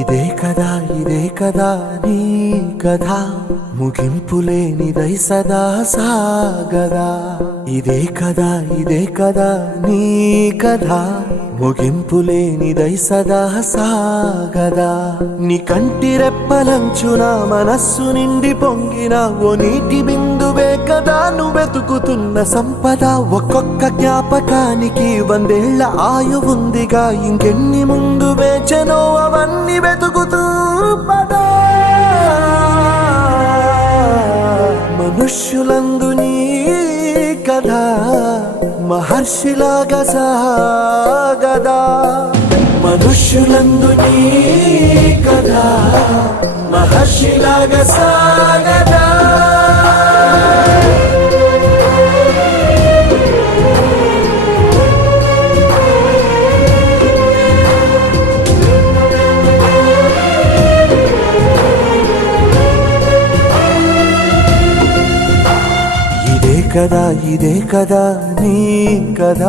ఇదే కదా నీ కథ ముగింపులేనిదై సదా సాగదా ఇదే కదా నీ కథ ముగింపులేనిదై సదా సాగదా నీ కంటి రెప్పలంచున మనస్సు నిండి పొంగిన ఓ నీటి బిందువే కదా నువ్వెతుకుతున్న సంపద ఒక్కొక్క జ్ఞాపకానికి 100 ఏళ్ల ఆయువుందిగా ఇంకెన్ని ముందు వేచనో అవన్నీ వెతుకుతూ పదా మనుష్యులందు నీ కథ మహర్షిలాగా సాగదా మనుష్యులందు నీ కథ మహర్షిలాగా సాగదా ఇదే కదా నీ కథ